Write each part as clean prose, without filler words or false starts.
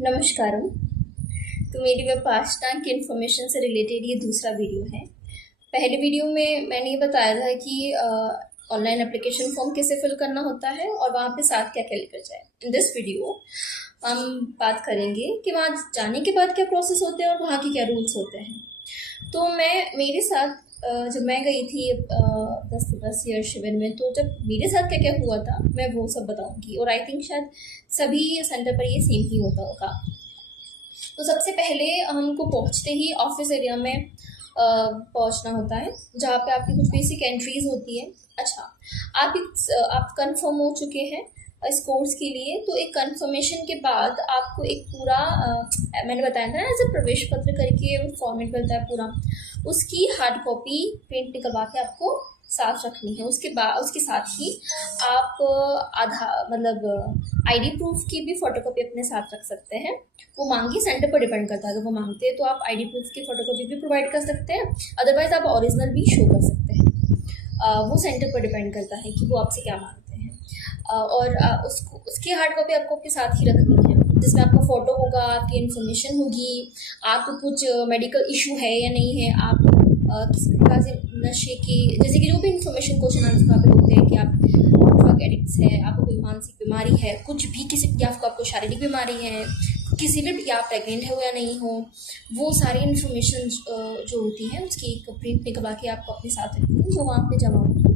नमस्कारम। तो मेरी वेब पास्टांग की इन्फॉर्मेशन से रिलेटेड ये दूसरा वीडियो है। पहले वीडियो में मैंने ये बताया था कि ऑनलाइन एप्लीकेशन फॉर्म कैसे फिल करना होता है और वहाँ पे साथ क्या क्या लेकर जाए। इन दिस वीडियो हम बात करेंगे कि वहाँ जाने के बाद क्या प्रोसेस होते हैं और वहाँ के क्या रूल्स होते हैं। तो मेरे साथ जब मैं गई थी 10 ईयर शिविर में, तो जब मेरे साथ क्या क्या हुआ था मैं वो सब बताऊंगी, और आई थिंक शायद सभी सेंटर पर ये सेम ही होता होगा। तो सबसे पहले हमको पहुंचते ही ऑफिस एरिया में पहुंचना होता है, जहाँ पे आपकी कुछ बेसिक एंट्रीज होती है। अच्छा, आप कंफर्म हो चुके हैं इस कोर्स के लिए, तो एक कंफर्मेशन के बाद आपको एक पूरा मैंने बताया था ना, एज ए प्रवेश पत्र करके फॉर्मेट मिलता है पूरा, उसकी हार्ड कॉपी प्रिंट निकलवा के आपको साथ रखनी है। उसके साथ ही आप आधार मतलब आईडी प्रूफ की भी फोटोकॉपी अपने साथ रख सकते हैं। वो मांगी सेंटर पर डिपेंड करता है, अगर वो मांगते हैं तो आप आईडी प्रूफ की फोटोकॉपी भी प्रोवाइड कर सकते हैं, अदरवाइज आप ओरिजिनल भी शो कर सकते हैं। वो सेंटर पर डिपेंड करता है कि वो आपसे क्या मांगते हैं। और उसकी हार्ड कॉपी आपको अपने साथ ही रखनी है, जिसमें आपका फ़ोटो होगा, आपकी इन्फॉर्मेशन होगी, आपको कुछ मेडिकल इशू है या नहीं है, आप किसी प्रकार से नशे की, जैसे कि जो भी इन्फॉर्मेशन क्वेश्चन आंसर वहाँ पे होते हैं कि आप ड्रग एडिक्ट्स है, आपको कोई मानसिक बीमारी है, कुछ भी किसी या आपको शारीरिक बीमारी है, किसी भी, या प्रेग्नेंट है हो या नहीं हो, वो सारी इन्फॉर्मेशन जो होती है उसकी एक प्रिंट निकलवा के आपको अपने साथ रखनी है, वो वहाँ पे जमा होगी।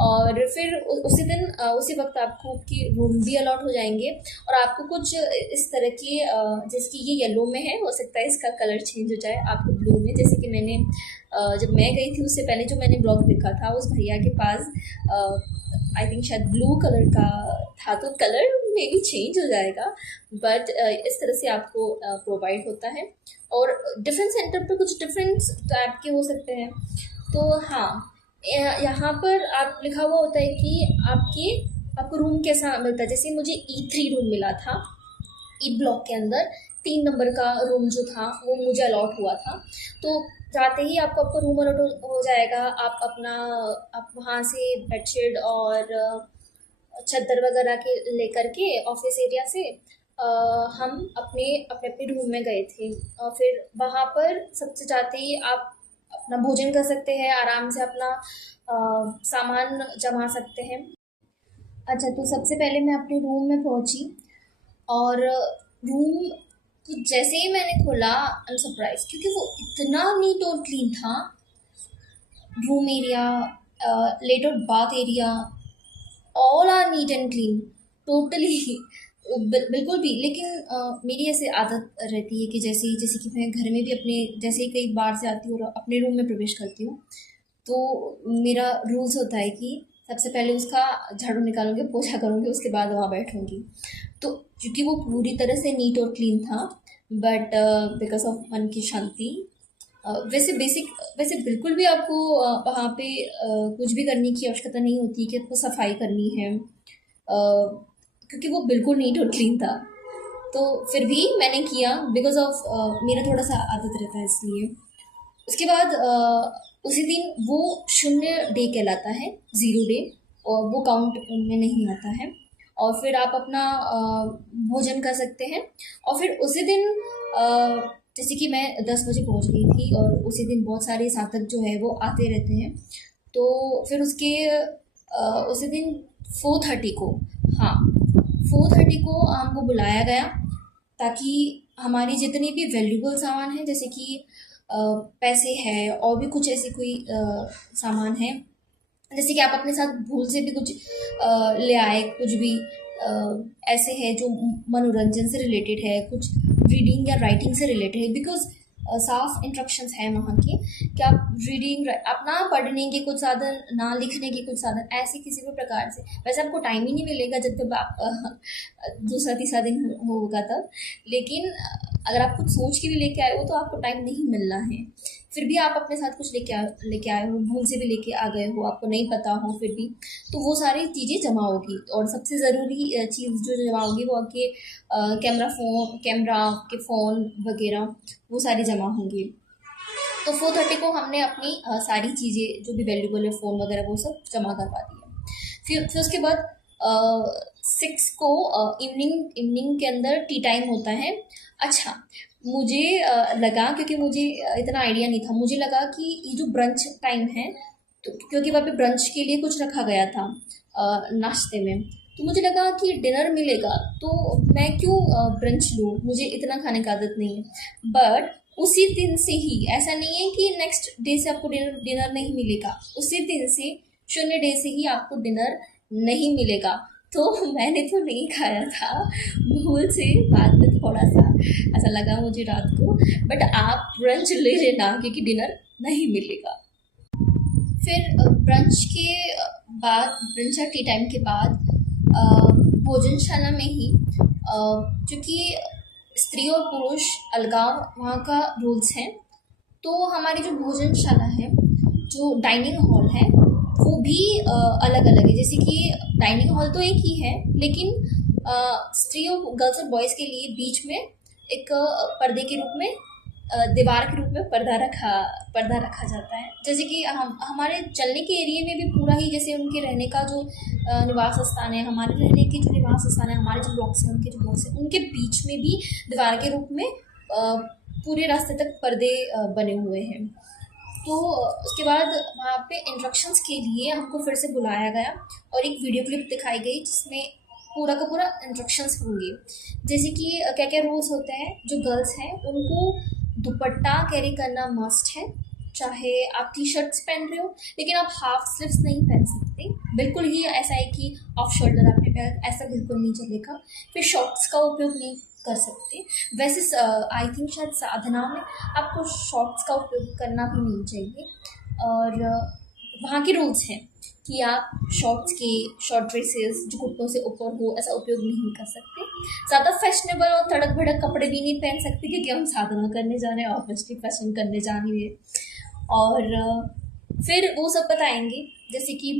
और फिर उसी दिन उसी वक्त आपको की रूम भी अलॉट हो जाएंगे, और आपको कुछ इस तरह की जैसे कि ये येलो में है, हो सकता है इसका कलर चेंज हो जाए आपको ब्लू में। जैसे कि मैंने जब मैं गई थी उससे पहले जो मैंने ब्लॉग देखा था, उस भैया के पास आई थिंक शायद ब्लू कलर का था, तो कलर में भी चेंज हो जाएगा, बट इस तरह से आपको प्रोवाइड होता है। और डिफरेंट सेंटर पर कुछ डिफरेंट टाइप के हो सकते हैं। तो हाँ, यहाँ पर आप लिखा हुआ होता है कि आपको रूम कैसा मिलता है। जैसे मुझे E3 रूम मिला था, ई ब्लॉक के अंदर 3 नंबर का रूम जो था वो मुझे अलॉट हुआ था। तो जाते ही आपको रूम अलॉट हो जाएगा। आप वहाँ से बेडशीट और चद्दर वगैरह के लेकर के ऑफिस एरिया से हम अपने अपने अपने रूम में गए थे। और फिर वहाँ पर सबसे जाते ही आप अपना भोजन कर सकते हैं, आराम से अपना सामान जमा सकते हैं। अच्छा, तो सबसे पहले मैं अपने रूम में पहुंची, और रूम तो जैसे ही मैंने खोला, आई एम सरप्राइज, क्योंकि वो इतना नीट और क्लीन था। Room area, latter bath area, all are neat and clean, totally बिल्कुल भी। लेकिन मेरी ऐसे आदत रहती है कि जैसे कि मैं घर में भी अपने, जैसे ही कई बार से आती हूँ और अपने रूम में प्रवेश करती हूँ, तो मेरा रूल्स होता है कि सबसे पहले उसका झाड़ू निकालूंगी, पोछा करूँगी, उसके बाद वहाँ बैठूंगी। तो क्योंकि वो पूरी तरह से नीट और क्लीन था, बट बिकॉज ऑफ मन की शांति, वैसे बिल्कुल भी आपको वहाँ पे कुछ भी करने की आवश्यकता नहीं होती कि आपको सफाई करनी है, क्योंकि वो बिल्कुल नीट और क्लीन था। तो फिर भी मैंने किया, बिकॉज ऑफ मेरा थोड़ा सा आदत रहता है इसलिए। उसके बाद उसी दिन वो शून्य डे कहलाता है, 0 डे, और वो काउंट में नहीं आता है। और फिर आप अपना भोजन कर सकते हैं। और फिर उसी दिन जैसे कि मैं 10 बजे पहुंच गई थी, और उसी दिन बहुत सारे साधक जो है वो आते रहते हैं। तो फिर उसी दिन 4:30 को, हाँ, 4:30 को हमको बुलाया गया, ताकि हमारी जितनी भी वैल्यूबल सामान है, जैसे कि पैसे है और भी कुछ ऐसे कोई सामान है, जैसे कि आप अपने साथ भूल से भी कुछ ले आए, कुछ भी ऐसे है जो मनोरंजन से रिलेटेड है, कुछ रीडिंग या राइटिंग से रिलेटेड है, बिकॉज साफ इंस्ट्रक्शंस हैं वहाँ के कि आप आप ना पढ़ने के कुछ साधन, ना लिखने के कुछ साधन, ऐसे किसी भी प्रकार से। वैसे आपको टाइम ही नहीं मिलेगा जब तक आप दूसरा तीसरा दिन होगा तब, लेकिन अगर आप कुछ सोच के भी लेके आए हो तो आपको टाइम नहीं मिलना है। फिर भी आप अपने साथ कुछ लेके आए हो, भूल से भी लेके आ गए हो, आपको नहीं पता हो फिर भी, तो वो सारी चीज़ें जमा होगी। और सबसे ज़रूरी चीज़ जो जमा होगी वो आपके कैमरा के फ़ोन वगैरह, वो सारी जमा होंगी। तो 4:30 को हमने अपनी सारी चीज़ें जो भी वैल्यूबल है, फ़ोन वगैरह, वो सब जमा करवा दिया। फिर उसके बाद 6 को इवनिंग के अंदर टी टाइम होता है। अच्छा, मुझे लगा, क्योंकि मुझे इतना आइडिया नहीं था, मुझे लगा कि ये जो ब्रंच टाइम है, तो क्योंकि वहाँ पे ब्रंच के लिए कुछ रखा गया था नाश्ते में, तो मुझे लगा कि डिनर मिलेगा, तो मैं क्यों ब्रंच लूँ, मुझे इतना खाने की आदत नहीं है। बट उसी दिन से ही, ऐसा नहीं है कि नेक्स्ट डे से आपको डिनर नहीं मिलेगा, उसी दिन से 0 डे से ही आपको डिनर नहीं मिलेगा। तो मैंने तो नहीं खाया था, भूल से बाद में थोड़ा सा ऐसा लगा मुझे रात को। बट आप ब्रंच ले लेना, क्योंकि डिनर नहीं मिलेगा। फिर ब्रंच के बाद, ब्रंच या टी टाइम के बाद भोजनशाला में ही, क्योंकि स्त्री और पुरुष अलगाव वहाँ का रूल्स हैं, तो हमारी जो भोजनशाला है, जो डाइनिंग हॉल है, वो भी अलग अलग है। जैसे कि डाइनिंग हॉल तो एक ही है, लेकिन स्त्री और गर्ल्स और बॉयज़ के लिए बीच में एक पर्दे के रूप में, दीवार के रूप में पर्दा रखा जाता है। जैसे कि हम हमारे चलने के एरिया में भी पूरा ही, जैसे उनके रहने का जो निवास स्थान है, हमारे रहने के जो निवास स्थान है, हमारे जो ब्लॉक्स हैं, उनके जो ब्लॉक्स हैं, उनके बीच में भी दीवार के रूप में पूरे रास्ते तक पर्दे बने हुए हैं। तो उसके बाद वहाँ पे इंस्ट्रक्शंस के लिए हमको फिर से बुलाया गया और एक वीडियो क्लिप दिखाई गई, जिसमें पूरा का पूरा इंस्ट्रक्शंस होंगे। जैसे कि क्या क्या रूल्स होते हैं। जो गर्ल्स हैं उनको दुपट्टा कैरी करना मस्ट है, चाहे आप टी शर्ट्स पहन रहे हो, लेकिन आप हाफ स्लीव्स नहीं पहन सकते। बिल्कुल ही ऐसा है कि ऑफ शोल्डर आपने पहन, ऐसा बिल्कुल नहीं चलेगा। फिर शॉर्ट्स का उपयोग नहीं कर सकते। वैसे आई थिंक शायद साधना में आपको शॉर्ट्स का उपयोग करना भी नहीं चाहिए। और वहाँ के रूल्स हैं कि आप शॉर्ट ड्रेसेस जो घुटनों से ऊपर हो, ऐसा उपयोग नहीं कर सकते। ज़्यादा फैशनेबल और तड़क भड़क कपड़े भी नहीं पहन सकते, क्योंकि हम साधना करने जा रहे हैं, ऑब्वियसली फैशन करने जा रही है। और फिर वो सब बताएंगे, जैसे कि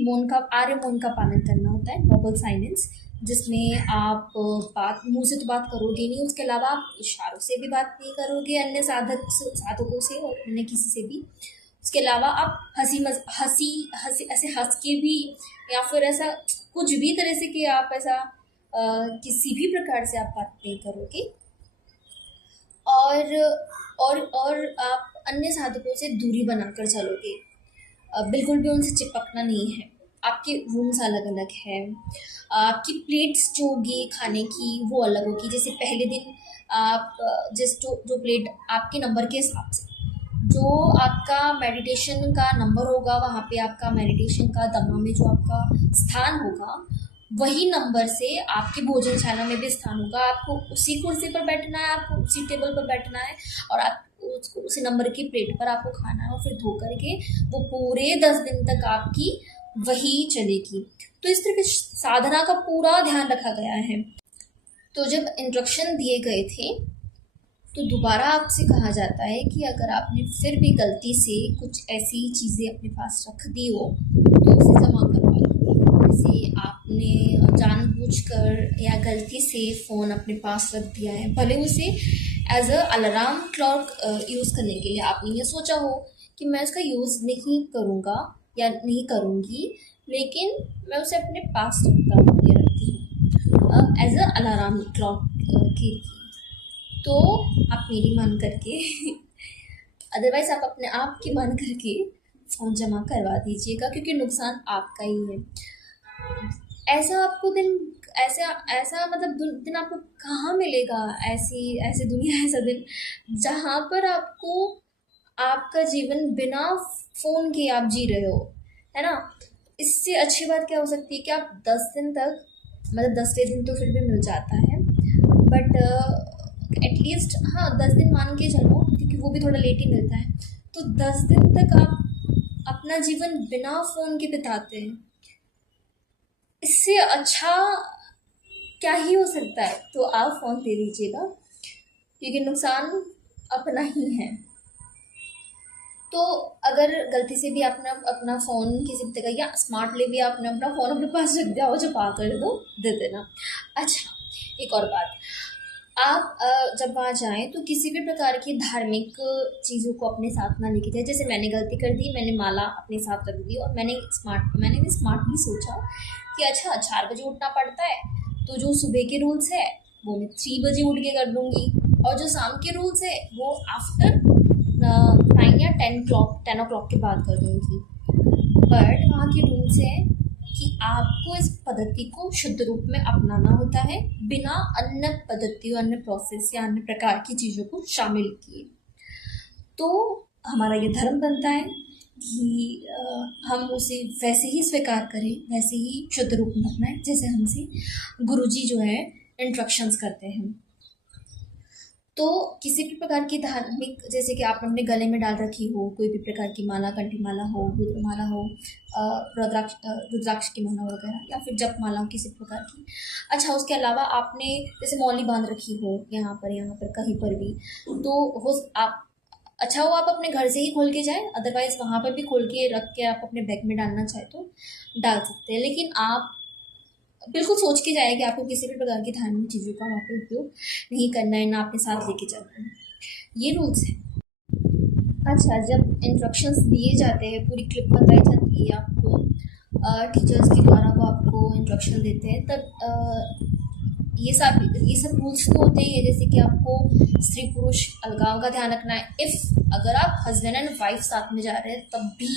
आर्य मौन का पालन करना होता है, नोबल साइलेंस, जिसमें आप बात मुंह से तो बात करोगे नहीं, उसके अलावा आप इशारों से भी बात नहीं करोगे अन्य साधकों से और अन्य किसी से भी। उसके अलावा आप हंसी ऐसे हंस के भी, या फिर ऐसा कुछ भी तरह से कि आप ऐसा किसी भी प्रकार से आप बात नहीं करोगे। और आप अन्य साधकों से दूरी बनाकर चलोगे। बिल्कुल भी उनसे चिपकना नहीं है। आपके रूम्स अलग अलग हैं। आपकी प्लेट्स जो होगी खाने की वो अलग होगी। जैसे पहले दिन आप जो प्लेट आपके नंबर के हिसाब से, जो आपका मेडिटेशन का नंबर होगा, वहाँ पे आपका मेडिटेशन का दमा में जो आपका स्थान होगा, वही नंबर से आपके भोजनशाला में भी स्थान होगा। आपको उसी कुर्सी पर बैठना है, आपको उसी टेबल पर बैठना है, और आप उसी नंबर की प्लेट पर आपको खाना है, और फिर धो करके वो पूरे 10 दिन तक आपकी वही चलेगी। तो इस तरह की साधना का पूरा ध्यान रखा गया है। तो जब इंस्ट्रक्शन दिए गए थे, तो दोबारा आपसे कहा जाता है कि अगर आपने फिर भी गलती से कुछ ऐसी चीज़ें अपने पास रख दी हो, तो उसे जमा करवा लो। जैसे आपने जानबूझकर या गलती से फ़ोन अपने पास रख दिया है, भले उसे as a alarm clock use करने के लिए आपने ये सोचा हो कि मैं इसका यूज़ नहीं करूँगा या नहीं करूँगी, लेकिन मैं उसे अपने पास रखता हूँ, ये रखती हूँ एज अ अलार्म क्लॉक के। तो आप मेरी मान करके अदरवाइज़ आप अपने आप की मान करके फ़ोन जमा करवा दीजिएगा, क्योंकि नुकसान आपका ही है। ऐसा आपको ऐसा मतलब दिन आपको कहाँ मिलेगा, ऐसी दुनिया, ऐसा दिन जहाँ पर आपको आपका जीवन बिना फ़ोन के आप जी रहे हो, है ना। इससे अच्छी बात क्या हो सकती है कि आप 10 दिन तक, मतलब 10वें दिन तो फिर भी मिल जाता है, बट एटलीस्ट 10 दिन मान के चलो, क्योंकि वो भी थोड़ा लेट ही मिलता है। तो 10 दिन तक आप अपना जीवन बिना फ़ोन के बिताते हैं। इससे अच्छा क्या ही हो सकता है। तो आप फ़ोन दे दीजिएगा, क्योंकि नुकसान अपना ही है। तो अगर गलती से भी आपने अपना फ़ोन किसी भी तरह, या स्मार्टली भी आपने अपना फ़ोन अपने पास रख दिया हो, जो पा कर दे देना। अच्छा, एक और बात, आप जब वहाँ जाएँ तो किसी भी प्रकार की धार्मिक चीज़ों को अपने साथ ना लेके जाएँ। जैसे मैंने गलती कर दी, मैंने माला अपने साथ रख दी और मैंने भी स्मार्टली सोचा कि अच्छा 4 बजे उठना पड़ता है, तो जो सुबह के रूल्स है वो मैं 3 बजे उठ के कर लूँगी, और जो शाम के रूल्स है वो आफ्टर 9 या 10 o'clock के बाद कर दूँगी। बट वहाँ के रूल्स हैं कि आपको इस पद्धति को शुद्ध रूप में अपनाना होता है, बिना अन्य पद्धतियों, अन्य प्रोसेस या अन्य प्रकार की चीज़ों को शामिल किए। तो हमारा ये धर्म बनता है कि हम उसे वैसे ही स्वीकार करें, वैसे ही शुद्ध रूप में अपनाएं जैसे हमसे गुरुजी जो है इंस्ट्रक्शंस करते हैं। तो किसी भी प्रकार की धार्मिक, जैसे कि आप अपने गले में डाल रखी हो कोई भी प्रकार की माला, कंठी माला हो, रुद्र माला हो, रुद्राक्ष की माला वगैरह, या फिर जप माला हो किसी प्रकार की। अच्छा, उसके अलावा आपने जैसे मौली बांध रखी हो यहाँ पर कहीं पर भी, तो हो आप अच्छा हो आप अपने घर से ही खोल के जाएं, अदरवाइज वहाँ पर भी खोल के रख के आप अपने बैग में डालना चाहे तो डाल सकते हैं। लेकिन आप बिल्कुल सोच के जाए कि आपको किसी भी प्रकार की धार्मिक चीज़ों का वहाँ पे उपयोग नहीं करना है, ना अपने साथ लेके जाना है। ये रूल्स है। अच्छा, जब इंस्ट्रक्शंस दिए जाते हैं, पूरी क्लिप बताई जाती है आपको, टीचर्स के द्वारा वो आपको इंस्ट्रक्शन देते हैं, तब ये सब रूल्स तो होते ही है। जैसे कि आपको स्त्री पुरुष अलगाव का ध्यान रखना है। अगर आप हस्बैंड एंड वाइफ साथ में जा रहे हैं तब भी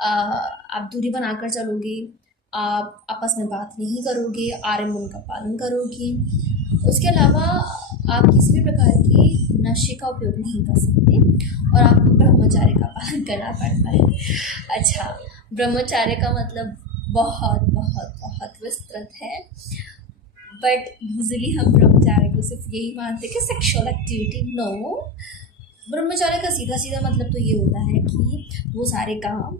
आप दूरी बनाकर चलोगे, आप आपस में बात नहीं करोगे, आर्यमन का पालन करोगे। उसके अलावा आप किसी भी प्रकार की नशे का उपयोग नहीं कर सकते और आपको ब्रह्मचार्य का पालन करना पड़ता है। अच्छा, ब्रह्मचार्य का मतलब बहुत बहुत बहुत विस्तृत है, बट यूजुअली हम ब्रह्मचार्य को सिर्फ यही मानते हैं कि सेक्सुअल एक्टिविटी। नो, ब्रह्मचार्य का सीधा सीधा मतलब तो ये होता है कि वो सारे काम,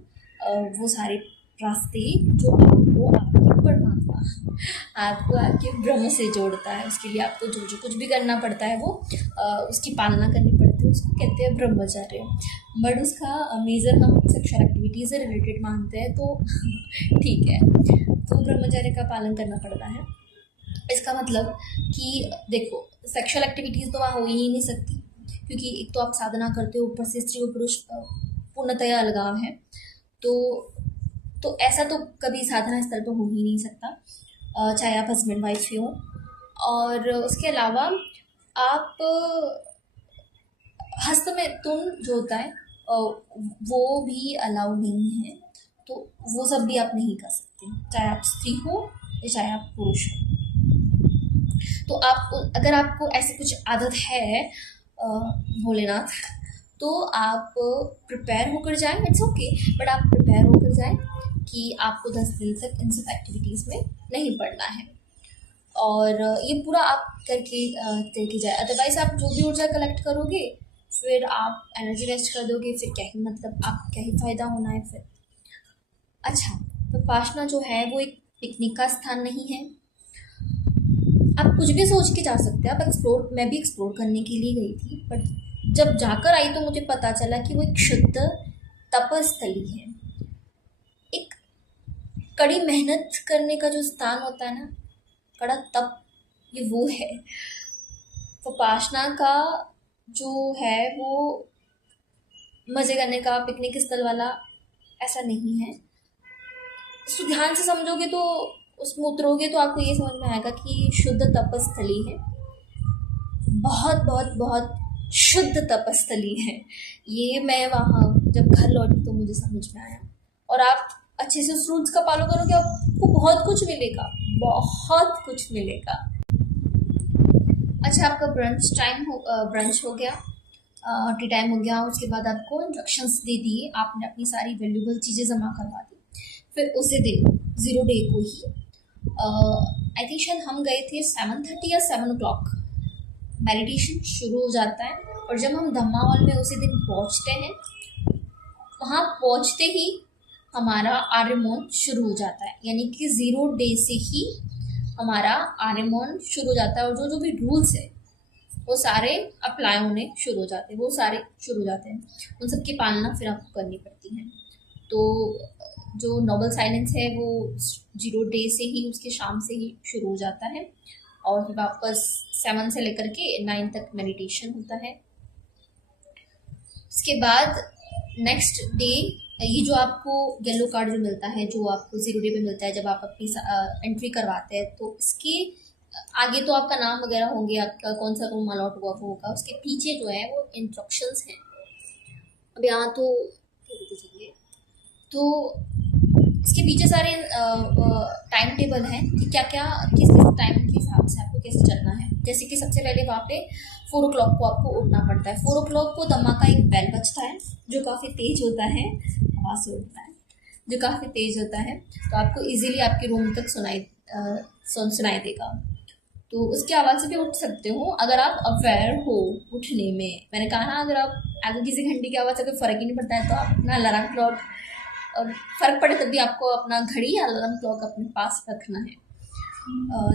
वो सारे रास्ते जो आपको आपके परमात्मा, आपको आपके ब्रह्म से जोड़ता है, उसके लिए आपको जो जो कुछ भी करना पड़ता है वो उसकी पालना करनी पड़ती है, उसको कहते हैं ब्रह्मचर्य। बट उसका मेजर हम सेक्सुअल एक्टिविटी से रिलेटेड मानते हैं, तो ठीक है, तो ब्रह्मचर्य का पालन करना पड़ता है। इसका मतलब कि देखो, सेक्सुअल एक्टिविटीज़ तो वहाँ हो ही नहीं सकती, क्योंकि एक तो आप साधना करते हो, ऊपर से स्त्री और पुरुष पूर्णतया अलगाव है, तो ऐसा तो कभी साधना स्तर पर हो ही नहीं सकता, चाहे आप हस्बैंड वाइफ ही हो। और उसके अलावा आप हस्त में तुम जो होता है वो भी अलाउ नहीं है, तो वो सब भी आप नहीं कर सकते, चाहे आप स्त्री हो या चाहे आप पुरुष हो। तो आप अगर आपको ऐसी कुछ आदत है भोलेनाथ, तो आप प्रिपेयर होकर जाएं, इट्स ओके, बट आप प्रिपेयर होकर जाएं कि आपको 10 दिन तक इन सब एक्टिविटीज़ में नहीं पड़ना है, और ये पूरा आप करके जाए। अदरवाइज आप जो भी ऊर्जा कलेक्ट करोगे फिर आप एनर्जी वेस्ट कर दोगे, फिर क्या ही मतलब, आप क्या ही फ़ायदा होना है फिर। अच्छा, तो विपासना जो है वो एक पिकनिक का स्थान नहीं है। आप कुछ भी सोच के जा सकते हैं, आप मैं भी एक्सप्लोर करने के लिए गई थी, बट जब जाकर आई तो मुझे पता चला कि वो एक शुद्ध तपस्थली है, एक कड़ी मेहनत करने का जो स्थान होता है ना, कड़ा तप, ये वो है। विपासना का जो है वो मज़े करने का पिकनिक स्थल वाला ऐसा नहीं है। इसको ध्यान से समझोगे तो, उसमें उतरोगे तो आपको ये समझ में आएगा कि शुद्ध तपस्थली है, बहुत बहुत बहुत शुद्ध तपस्थली है ये। मैं वहाँ जब घर लौटी तो मुझे समझ में आया, और आप अच्छे से उस रूल्स का पालन करोगे, आपको बहुत कुछ मिलेगा, बहुत कुछ मिलेगा। अच्छा, आपका ब्रंच हो गया, टी टाइम हो गया, उसके बाद आपको इंस्ट्रक्शंस दे दिए, आपने अपनी सारी वैल्यूबल चीज़ें जमा करवा दी। फिर उसे दिन 0 डे को ही आई थिंक शायद हम गए थे 7:30 या 7 o'clock मेडिटेशन शुरू हो जाता है। और जब हम धम्मा हॉल में उसी दिन पहुंचते हैं, वहाँ पहुंचते ही हमारा आर्यमोन शुरू हो जाता है, यानी कि 0 डे से ही हमारा आर्यमोन शुरू हो जाता है, और जो जो भी रूल्स है वो सारे अप्लाई होने शुरू हो जाते हैं, उन सब की पालना फिर आपको करनी पड़ती है। तो जो नोबल साइलेंस है वो 0 डे से ही, उसके शाम से ही शुरू हो जाता है, और फिर वापस 7 से लेकर के 9 तक मेडिटेशन होता है। उसके बाद नेक्स्ट डे ये जो आपको येलो कार्ड जो मिलता है, जो आपको 0 डे पे मिलता है जब आप अपनी एंट्री करवाते हैं, तो इसके आगे तो आपका नाम वगैरह होंगे, आपका कौन सा रूम अलॉट हुआ वो होगा, उसके पीछे जो है वो इंस्ट्रक्शंस हैं। अब यहाँ तो इसके पीछे सारे टाइम टेबल हैं कि क्या क्या किस किस टाइम के हिसाब से आपको कैसे चलना है। जैसे कि सबसे पहले वहाँ पे 4 o'clock को आपको उठना पड़ता है। 4 o'clock को दमा का एक बेल बजता है जो काफ़ी तेज होता है, आवाज़ से उठता है, जो काफ़ी तेज होता है, तो आपको इजीली आपके रूम तक सुनाई देगा। तो उसकी आवाज़ से भी उठ सकते हो अगर आप अवेयर हो उठने में। मैंने कहा ना, अगर आप आगे किसी घंटी की आवाज़ से कोई फ़र्क ही नहीं पड़ता है तो आप अपना अलार्म क्लॉक, और फ़र्क पड़े तब भी आपको अपना घड़ी या अलार्म क्लॉक अपने पास रखना है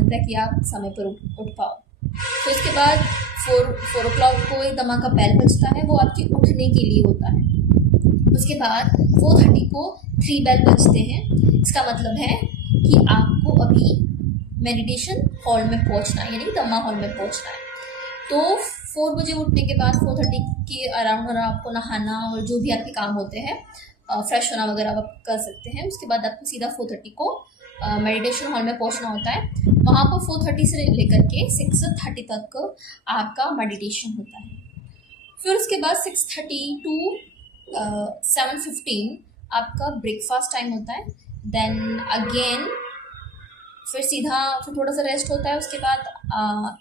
ताकि आप समय पर उठ पाओ। तो इसके बाद 4 o'clock को एक दमा का बेल बजता है, वो आपके उठने के लिए होता है। उसके बाद 4:30 को 3 बेल बजते हैं। इसका मतलब है कि आपको अभी मेडिटेशन हॉल में पहुंचना है, यानी दमा हॉल में पहुंचना है। तो 4 बजे उठने के बाद 4:30 के अराउंड आपको नहाना और जो भी आपके काम होते हैं, फ्रेश होना वगैरह आप कर सकते हैं। उसके बाद आपको सीधा 4:30 को मेडिटेशन हॉल में पहुंचना होता है। वहाँ पर 4:30 से लेकर के 6:30 तक आपका मेडिटेशन होता है। फिर उसके बाद 6:30 टू 7:15 आपका ब्रेकफास्ट टाइम होता है। देन अगेन फिर थोड़ा सा रेस्ट होता है। उसके बाद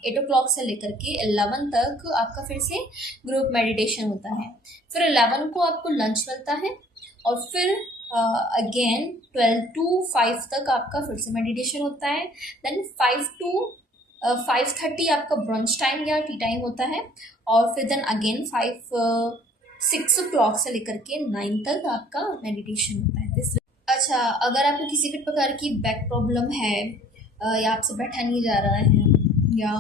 8 o'clock से लेकर के 11 तक आपका फिर से ग्रुप मेडिटेशन होता है। फिर 11 को आपको लंच मिलता है और फिर अगेन 12 to 5 तक आपका फिर से मेडिटेशन होता है। देन 5 to 5:30 आपका ब्रंच टाइम या टी टाइम होता है। और फिर देन अगेन 6 o'clock से लेकर के 9 तक आपका मेडिटेशन होता है। अच्छा, अगर आपको किसी भी प्रकार की बैक प्रॉब्लम है या आपसे बैठा नहीं जा रहा है, या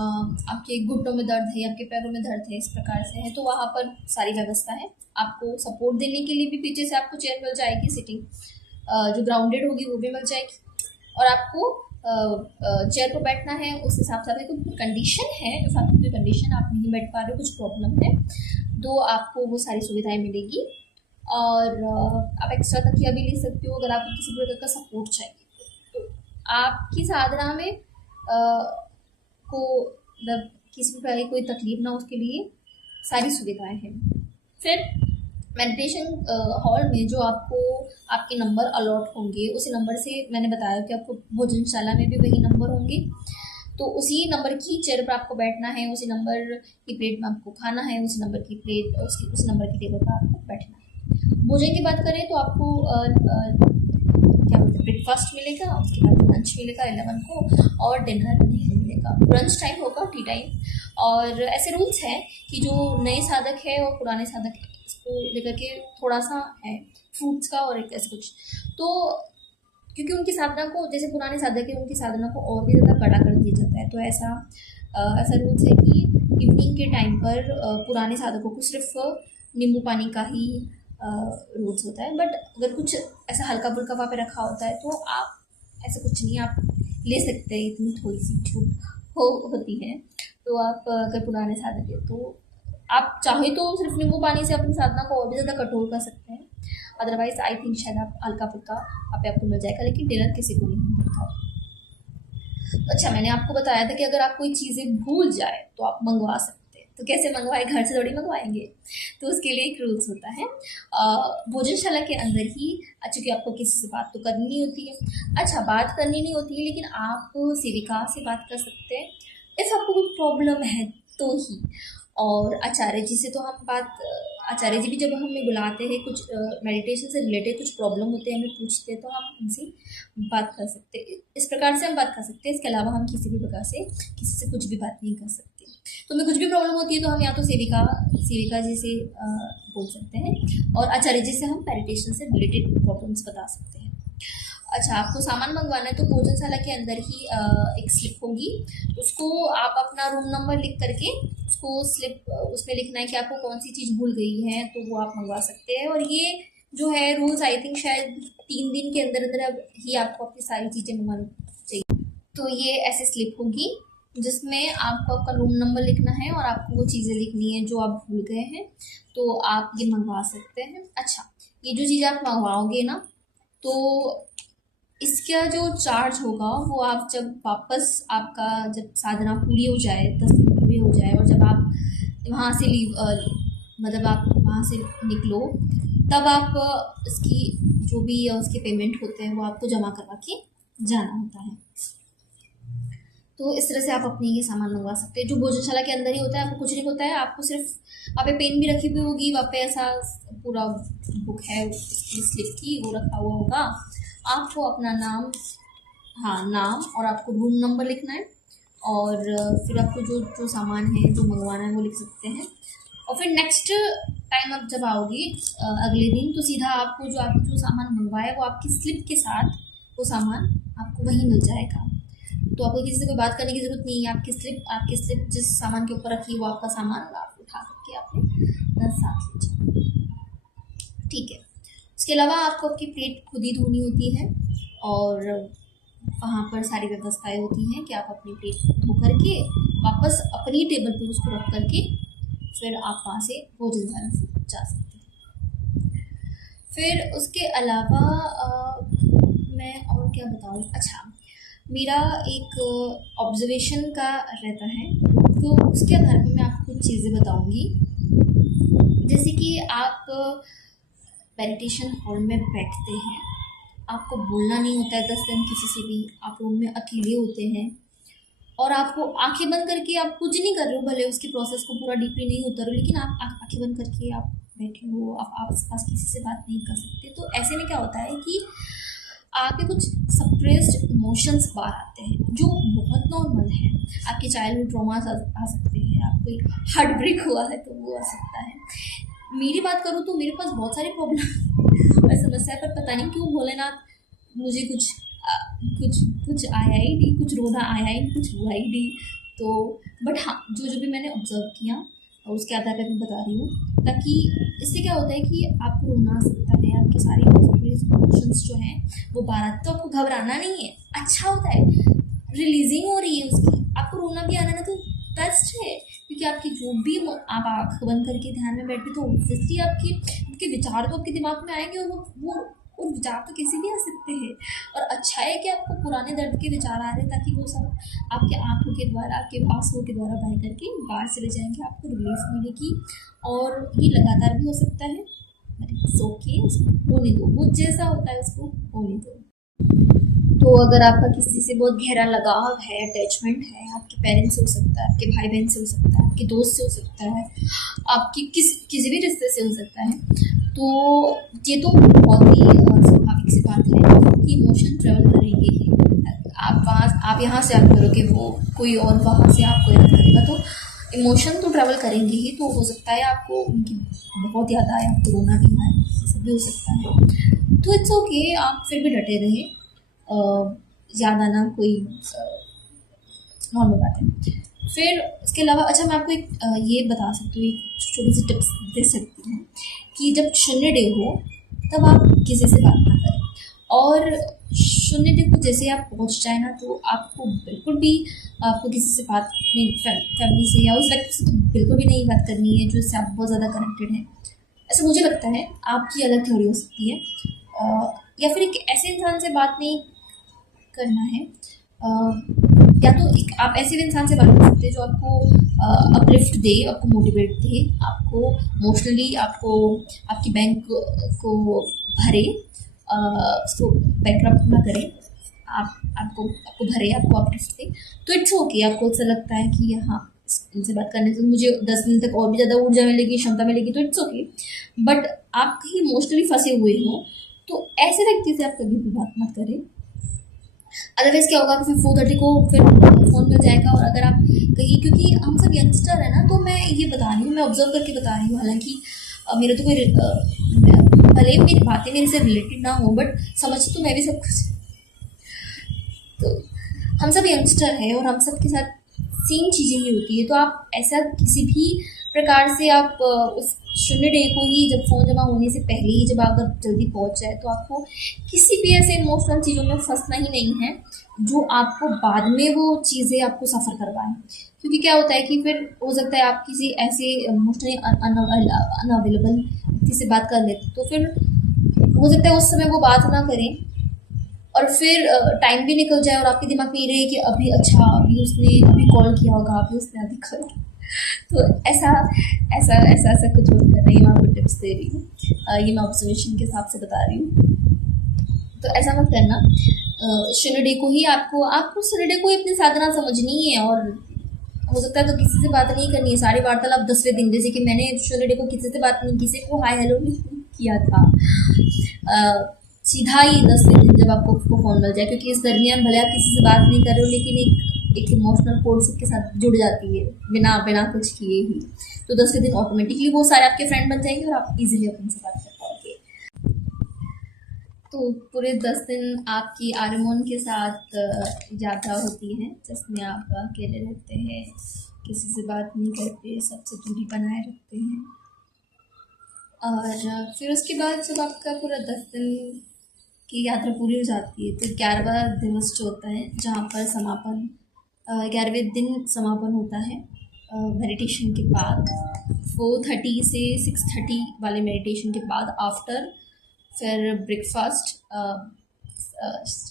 आपके घुटनों में दर्द है या आपके पैरों में दर्द है, इस प्रकार से है, तो वहाँ पर सारी व्यवस्था है। आपको सपोर्ट देने के लिए भी पीछे से आपको चेयर मिल जाएगी, सिटिंग जो ग्राउंडेड होगी वो भी मिल जाएगी। और आपको चेयर पर बैठना है, उस हिसाब से अगर कोई कंडीशन है, इस आपकी कोई कंडीशन आप नहीं बैठ पा रहे हो, कुछ प्रॉब्लम है, तो आपको वो सारी सुविधाएँ मिलेगी। और आप एक्स्ट्रा तकिया भी ले सकते हो अगर आपको किसी प्रकार का सपोर्ट चाहिए। तो आपकी साधना में को मतलब किसी प्रकार की कोई तकलीफ ना, उसके लिए सारी सुविधाएं हैं। फिर मेडिटेशन हॉल में जो आपको आपके नंबर अलॉट होंगे, उसी नंबर से मैंने बताया कि आपको भोजनशाला में भी वही नंबर होंगे, तो उसी नंबर की चेयर पर आपको बैठना है, उसी नंबर की प्लेट में आपको खाना है, उसी नंबर की प्लेट उसी नंबर की टेबल पर आपको बैठना है। भोजन की बात करें तो आपको क्या बोलते हैं, ब्रेकफास्ट मिलेगा, उसके बाद लंच मिलेगा 11 को, और डिनर नहीं मिलेगा। ब्रंच टाइम होगा, टी टाइम। और ऐसे रूल्स हैं कि जो नए साधक है और पुराने साधक है, इसको लेकर के थोड़ा सा है फ्रूट्स का और एक ऐसे कुछ, तो क्योंकि उनकी साधना को, जैसे पुराने साधक है, उनकी साधना को और भी ज़्यादा कड़ा कर दिया जाता है। तो ऐसा रूल्स है कि इवनिंग के टाइम पर पुराने साधकों को सिर्फ नींबू पानी का ही रूल्स होता है। बट अगर कुछ ऐसा हल्का फुल्का वहाँ पे रखा होता है तो आप ऐसा कुछ नहीं, आप ले सकते हैं, इतनी थोड़ी सी छूट होती है। तो आप अगर पुराने साधक है तो आप चाहे तो सिर्फ नींबू पानी से अपनी साधना को और भी ज़्यादा कठोर कर सकते हैं। अदरवाइज आई थिंक शायद आप हल्का फुल्का आपको मिल जाएगा, लेकिन डिनर किसी को नहीं मिलता। अच्छा, मैंने आपको बताया था कि अगर आप कोई चीज़ें भूल जाए तो आप मंगवा सकते हैं। तो कैसे मंगवाए, घर से थोड़ी मंगवाएंगे, तो उसके लिए एक रूल्स होता है भोजनशाला के अंदर ही। चूँकि आपको किसी से बात तो करनी नहीं होती है, अच्छा बात करनी नहीं होती है, लेकिन आप सेविका से बात कर सकते हैं इफ़ आपको कोई प्रॉब्लम है तो ही। और आचार्य जी से तो हम आचार्य जी भी जब हमें बुलाते हैं, कुछ मेडिटेशन से रिलेटेड कुछ प्रॉब्लम होते हैं, हमें पूछते हैं, तो हम उनसे बात कर सकते हैं। इस प्रकार से हम बात कर सकते हैं। इसके अलावा हम किसी भी प्रकार से किसी से कुछ भी बात नहीं कर सकते। तो हमें कुछ भी प्रॉब्लम होती है तो हम या तो सेविका जी से बोल सकते हैं, और आचार्य जी से हम मेडिटेशन से रिलेटेड प्रॉब्लम्स बता सकते हैं। अच्छा, आपको सामान मंगवाना है तो भोजनशाला के अंदर ही एक स्लिप होगी, उसको आप अपना रूम नंबर लिख करके उसको स्लिप उसमें लिखना है कि आपको कौन सी चीज़ भूल गई है, तो वो आप मंगवा सकते हैं। और ये जो है रूल्स आई थिंक शायद 3 दिन के अंदर अंदर अब ही आपको अपनी सारी चीज़ें मंगवानी चाहिए। तो ये ऐसे स्लिप होगी, जिसमें आपको आपका रूम नंबर लिखना है और आपको वो चीज़ें लिखनी है जो आप भूल गए हैं, तो आप ये मंगवा सकते हैं। अच्छा, ये जो चीज़ आप मंगवाओगे ना, तो इसका जो चार्ज होगा वो आप जब वापस आपका जब साधना पूरी हो जाए, 10 दिन पूरी हो जाए, और जब आप वहाँ से मतलब आप वहाँ से निकलो, तब आप इसकी जो भी उसके पेमेंट होते हैं वो आपको जमा करवा के जाना होता है। तो इस तरह से आप अपने ये सामान मंगवा सकते हैं। जो भोजनशाला के अंदर ही होता है, आपको कुछ नहीं होता है, आपको सिर्फ वहाँ पे पेन भी रखी हुई होगी, वहाँ पे ऐसा पूरा बुक है उसकी स्लिप की, वो रखा हुआ होगा। आपको अपना नाम, हाँ नाम, और आपको रूम नंबर लिखना है, और फिर आपको जो जो सामान है जो मंगवाना है वो लिख सकते हैं। और फिर नेक्स्ट टाइम आप जब आओगे अगले दिन, तो सीधा आपको जो सामान मंगवाया वो आपकी स्लिप के साथ वो सामान आपको वहीं मिल जाएगा। तो आपको किसी से कोई बात करने की ज़रूरत नहीं है। आपकी स्लिप जिस सामान के ऊपर रखी है वो आपका सामान आप उठा करके अपने साथ ले जाओ। ठीक है। उसके अलावा आपको आपकी प्लेट खुद ही धोनी होती है, और वहाँ पर सारी व्यवस्थाएं होती हैं कि आप अपनी प्लेट धो करके वापस अपनी टेबल पर उसको रख करके फिर आप वहाँ से भोजनशाला से जा सकते हैं। फिर उसके अलावा मैं और क्या बताऊँ। अच्छा, मेरा एक ऑब्जर्वेशन का रहता है, तो उसके आधार पर मैं आपको कुछ चीज़ें बताऊंगी। जैसे कि आप मेडिटेशन हॉल में बैठते हैं, आपको बोलना नहीं होता है 10 दिन किसी से भी, आप रूम में अकेले होते हैं, और आपको आंखें बंद करके आप कुछ नहीं कर रहे हो, भले उसकी प्रोसेस को पूरा डीपली नहीं उतर रहे, लेकिन आप आंखें बंद करके आप बैठे हो, आप आस पास किसी से बात नहीं कर सकते। तो ऐसे में क्या होता है कि आपके कुछ सप्रेस्ड इमोशंस बाहर आते हैं, जो बहुत नॉर्मल है। आपके चाइल्डहुड ट्रॉमास आ सकते हैं, आपको एक हार्ट ब्रेक हुआ है तो वो आ सकता है। मेरी बात करूँ तो मेरे पास बहुत सारी प्रॉब्लम और समस्या है, पर पता नहीं क्यों भोलेनाथ मुझे कुछ कुछ आया ही नहीं, कुछ रोना आया ही नहीं, कुछ हुआ ही नहीं। तो बट हाँ, जो भी मैंने ऑब्जर्व किया और उसके आधार पर मैं बता रही हूँ, ताकि इससे क्या होता है कि आपको रोना आ सकता है, आपके सारे इमोशंस जो हैं वो बाहर, तो आपको घबराना नहीं है, अच्छा होता है, रिलीजिंग हो रही है उसकी, आपको रोना भी आना ना तो बेस्ट है। क्योंकि आपकी जो भी आप आँख बंद करके ध्यान में बैठे तो ऑब्वियसली आपके विचार तो आपके दिमाग में आएंगे, और वो विचार तो किसी भी आ सकते हैं। और अच्छा है कि आपको पुराने दर्द के विचार आ रहे हैं, ताकि वो सब आपके आंखों के द्वारा, आपके आंसुओं के द्वारा बह करके बाहर चले जाएंगे, आपको रिलीफ मिलेगी। और ये लगातार भी हो सकता है, बट इट्स ओके, होने दो, वो जैसा होता है उसको होने दो। तो अगर आपका किसी से बहुत गहरा लगाव है, अटैचमेंट है, आपके पेरेंट्स से हो सकता है, आपके भाई बहन से हो सकता है, आपके दोस्त से हो सकता है, आपकी किसी भी रिश्ते से हो सकता है, तो ये तो बहुत ही स्वाभाविक सी बात है कि इमोशन ट्रेवल करेंगे ही। आप यहाँ से याद करोगे, वो कोई और वहाँ से आपको याद करेगा, तो इमोशन तो ट्रैवल करेंगे ही। तो हो सकता है आपको उनकी बहुत याद आए, आपको रोना भी आए, ये सब भी हो सकता है। तो इट्स ओके, आप फिर भी डटे रहे, याद आना कोई नॉर्मल बात है। फिर इसके अलावा अच्छा, मैं आपको एक ये बता सकती हूँ, एक छोटी सी टिप्स दे सकती हूँ कि जब शून्य डे हो तब आप किसी से बात ना करें, और शून्य डे को जैसे आप पहुँच जाए ना, तो आपको बिल्कुल भी आपको किसी से बात नहीं, फैमिली से या उस व्यक्ति से तो बिल्कुल भी नहीं बात करनी है जो इससे आप बहुत ज़्यादा कनेक्टेड हैं। ऐसा मुझे लगता है, आपकी अलग थ्योरी हो सकती है। या फिर एक ऐसे इंसान से बात नहीं करना है, या तो आप ऐसे भी इंसान से बात कर सकते हैं जो आपको अपलिफ्ट दे, आपको मोटिवेट दे, आपको इमोशनली, आपको आपकी बैंक को भरे, उसको बैंकरप्ट ना करे, आपको भरे, आपको अपलिफ्ट दे, तो इट्स ओके। आपको ऐसा लगता है कि हाँ, इनसे बात करने से मुझे 10 दिन तक और भी ज़्यादा ऊर्जा मिलेगी, क्षमता मिलेगी, तो इट्स ओके। बट आप कहीं इमोशनली फंसे हुए हो तो ऐसे व्यक्ति से आप कभी भी बात मत करें। अदरवाइज क्या होगा कि फिर 4:30 को फिर फ़ोन मिल जाएगा, और अगर आप कहीं, क्योंकि हम सब यंगस्टर है ना, तो मैं ये बता रही हूँ, मैं ऑब्जर्व करके बता रही हूँ, हालांकि मेरे तो कोई भले मेरी बातें मेरे से रिलेटेड ना हो, बट समझ तो मैं भी सब कुछ। तो हम सब यंगस्टर है और हम सब के साथ सेम चीज़ें ही होती है। तो आप ऐसा किसी भी प्रकार से आप उस शून्य डे को ही, जब फ़ोन जमा होने से पहले ही जब आप अगर जल्दी पहुंच जाए तो आपको किसी भी ऐसे इमोशनल चीज़ों में फंसना ही नहीं है जो आपको बाद में वो चीज़ें आपको सफ़र करवाएं। क्योंकि क्या होता है कि फिर हो सकता है आप किसी ऐसे इमोशनली अनअवेलेबल व्यक्ति से बात कर लेते, तो फिर हो सकता है उस समय वो बात ना करें और फिर टाइम भी निकल जाए और आपके दिमाग में ये रहे कि अभी अच्छा अभी उसने अभी कॉल किया होगा, अभी उसने अभी कॉल किया। तो ऐसा ऐसा ऐसा ऐसा कुछ मत करना। ये मैं आपको टिप्स दे रही हूँ, ये मैं ऑब्जर्वेशन के हिसाब से बता रही हूँ। तो ऐसा मत करना। शून्य डे को ही आपको आपको शून्य डे को ही अपनी साधना समझनी है और हो सकता है तो किसी से बात नहीं करनी है। सारी वार्तालाप 10वें दिन, जैसे कि मैंने शून्य डे को किसी से बात नहीं, किसी को हाय हेलो नहीं किया था। सीधा ही 10वें दिन जब आपको फ़ोन मिल जाए, क्योंकि इस दरमियान भले आप किसी से बात नहीं कर रहे हो लेकिन एक इमोशनल कोड सबके साथ जुड़ जाती है बिना बिना कुछ किए ही। तो 10वें दिन ऑटोमेटिकली वो सारे आपके फ्रेंड बन जाएंगे और आप इजीली अपन से बात कर पाओगे। तो पूरे 10 दिन आपकी आर्मोन के साथ यात्रा होती है, जिसमें आप अकेले रहते हैं, किसी से बात नहीं करते, सबसे दूरी बनाए रखते हैं। और फिर उसके बाद जब आपका पूरा 10 दिन की यात्रा पूरी हो जाती है तो 11वां दिवस जो होता है, जहाँ पर समापन 11वें दिन समापन होता है मेडिटेशन के बाद 4:30 से 6:30 वाले मेडिटेशन के बाद आफ्टर फिर ब्रेकफास्ट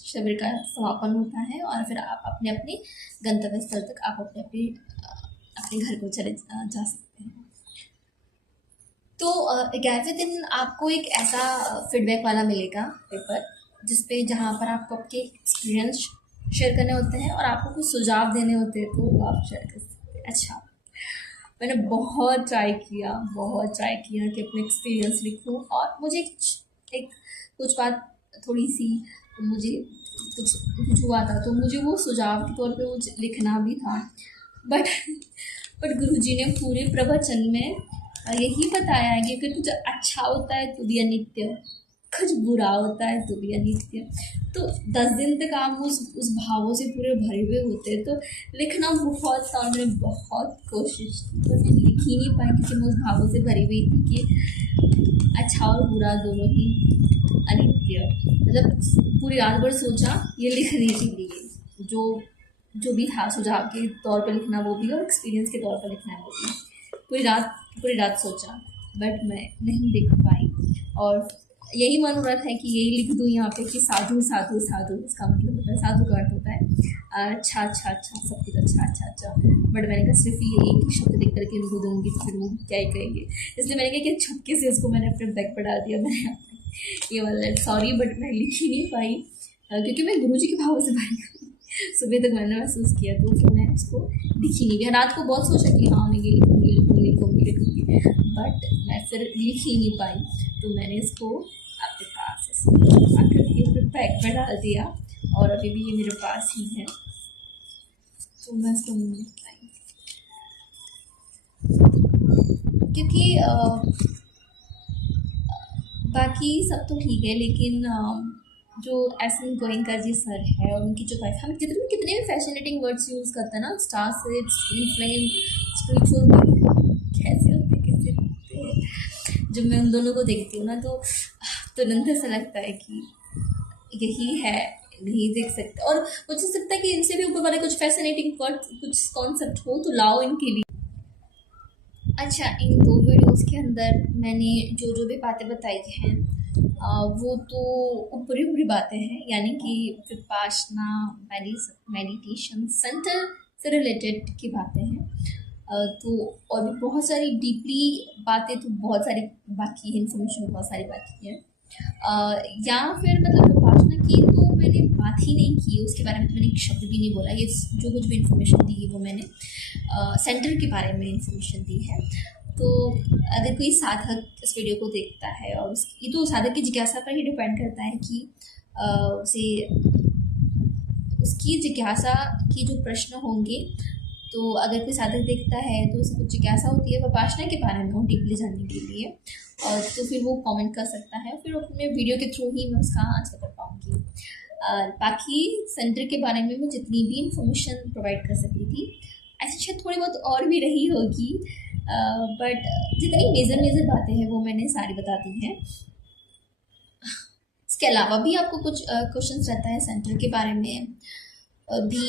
शिविर का समापन होता है और फिर आप अपने अपने गंतव्य स्थल तक आप अपने अपने अपने घर को चले जा सकते हैं। तो 11वें दिन आपको एक ऐसा फीडबैक वाला मिलेगा पेपर, जिसपे जहाँ पर आपको आपके एक्सपीरियंस शेयर करने होते हैं और आपको कुछ सुझाव देने होते हैं, तो आप शेयर कर सकते हैं। अच्छा, मैंने बहुत ट्राई किया कि अपने एक्सपीरियंस लिखूं और मुझे एक कुछ बात थोड़ी सी मुझे कुछ हुआ था, तो मुझे वो सुझाव के तौर पे मुझे लिखना भी था। बट गुरुजी ने पूरे प्रवचन में यही बताया है कि कुछ अच्छा होता है तो भी अनित्य, कुछ बुरा होता है तो भी अनित्य। तो 10 दिन तक आप उस भावों से पूरे भरे हुए होते हैं। तो लिखना बहुत था, मैंने बहुत कोशिश की, तो मैं लिख ही नहीं पाई क्योंकि मैं उस भावों से भरी हुई थी कि अच्छा और बुरा दोनों ही अनित्य। मतलब पूरी रात भर सोचा ये लिखने के लिए, जो भी था सुझाव के तौर पर लिखना वो भी और एक्सपीरियंस के तौर पर लिखना वो भी। पूरी रात सोचा, बट मैं नहीं लिख पाई और यही मन हो रहा था कि यही लिख दूँ यहाँ पे कि साधु साधु साधु, इसका मतलब होता है, साधु का अर्थ होता है अच्छा अच्छा अच्छा, सब कुछ अच्छा। बट मैंने कहा सिर्फ ये एक ही शब्द लिख करके इनको दूँगी तो फिर वो क्या ही करेंगे, इसलिए मैंने कहा कि छुपके से उसको मैंने अपने बैग पर डाल दिया। मैंने ये वाला सॉरी, बट मैं लिख ही नहीं पाई क्योंकि मैं गुरुजी के भावों से भरी हूँ। सुबह तक मैंने महसूस किया, तो फिर मैं उसको लिख ही नहीं गया। रात को बहुत सोचा कि हाँ मैं ये लिखूँगी, बट मैं फिर लिख ही नहीं पाई। तो मैंने इसको आपके पास आकर के फिर बैग में डाल दिया और अभी भी ये मेरे पास ही है, तो मैं इसको नहीं लिख पाई क्योंकि बाकी सब तो ठीक है, लेकिन जो एस.एन. गोयनका जी सर है और उनकी जो वाइफ, हम कितने भी फैसिनेटिंग वर्ड्स यूज़ करते हैं ना, स्टार सीड्स, फ्लेम, स्पिरिचुअल, कैसे होते हैं। जब मैं उन दोनों को देखती हूँ ना तो तुरंत ऐसा लगता है कि यही है, नहीं देख सकते। और मुझे लगता है कि इनसे भी ऊपर वाले कुछ फैसिनेटिंग वर्ड, कुछ कॉन्सेप्ट हो तो लाओ इनके लिए। अच्छा, इन 2 वीडियोस के अंदर मैंने जो भी बातें बताई हैं वो तो ऊपरी बातें हैं, यानी कि विपासना मेडिटेशन सेंटर से रिलेटेड की बातें हैं। तो और भी बहुत सारी डीपली बातें तो बहुत सारी बाकी है, इन्फॉर्मेशन बहुत सारी बाकी है। या फिर मतलब विपासना की तो मैंने बात ही नहीं की, उसके बारे में तो मैंने एक शब्द भी नहीं बोला। ये जो कुछ भी इन्फॉर्मेशन दी है वो मैंने सेंटर के बारे में इन्फॉर्मेशन दी है। तो अगर कोई साधक इस वीडियो को देखता है और ये तो साधक की जिज्ञासा पर ही डिपेंड करता है कि उसे उसकी जिज्ञासा की जो प्रश्न होंगे, तो अगर कोई साधक देखता है तो उसे कुछ जिज्ञासा होती है विपासना के बारे में डीपली जानने के लिए, और तो फिर वो कमेंट कर सकता है, फिर अपने वीडियो के थ्रू ही मैं उसका आंसर कर पाऊँगी। बाकी सेंटर के बारे में मैं जितनी भी इंफॉर्मेशन प्रोवाइड कर सकती थी, ऐसी शायद थोड़ी बहुत और भी रही होगी, बट जितनी मेजर बातें हैं वो मैंने सारी बता दी हैं। इसके अलावा भी आपको कुछ क्वेश्चंस रहता है सेंटर के बारे में भी,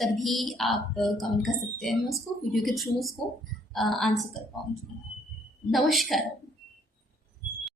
तभी आप कमेंट कर सकते हैं, मैं उसको वीडियो के थ्रू उसको आंसर कर पाऊँगी। नमस्कार।